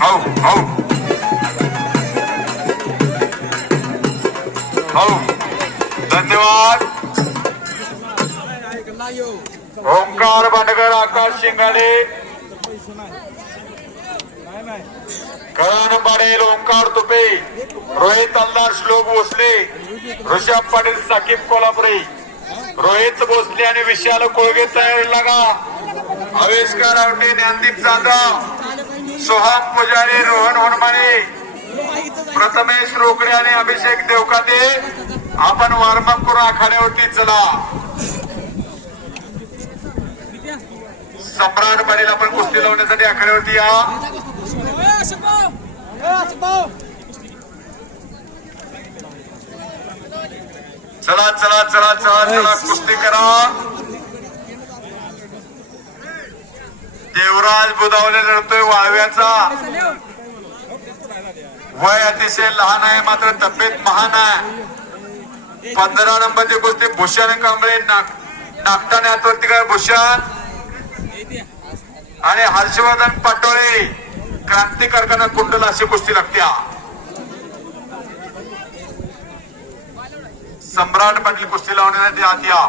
हो हो हो धन्यवाद. ओंकार भांडकर, आकाश शिंगाडे, करण पाटील, ओंकार तुपे, रोहित हलदार, श्लोक भोसले, ऋषभ पाटील, साकीब कोल्हापुरे, रोहित भोसले आणि विशाल कोळगे तयार लागा. आवेशकर आवटे, ज्ञानदीप जाधव, सोहम पुजारी, रोहन होनमाने, प्रथमेश रोकडे आणि अभिषेक देवकाते. आपण वॉर्मअप करून आखाड्यावरती चला. सम्राट पाटील, आपण कुस्ती लावण्यासाठी आखाड्यावरती या. चला चला चला चला चला कुस्ती करा. देवराज बुधावले लढतोय वाळव्याचा. वय अतिशय लहान आहे मात्र तब्येत महान आहे. 15 नंबरची कुस्ती भूषण कांबळे, नागटाने हातवरती काय भूषण आणि हर्षवर्धन पाटोळे, क्रांती कारखाना कुंडल अशी कुस्ती लागते. सम्राट पाटील कुस्ती लावण्यासाठी आत या.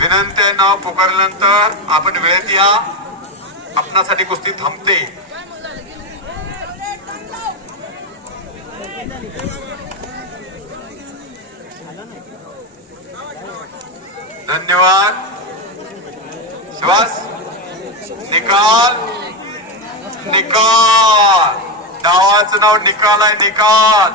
विनंती आहे, नाव पुकारल्यानंतर आपण वेळेत या. आपणासाठी कुस्ती थांबते. धन्यवाद. श्वास निकाल निकाल. डावाचं नाव निकाल आहे. निकाल.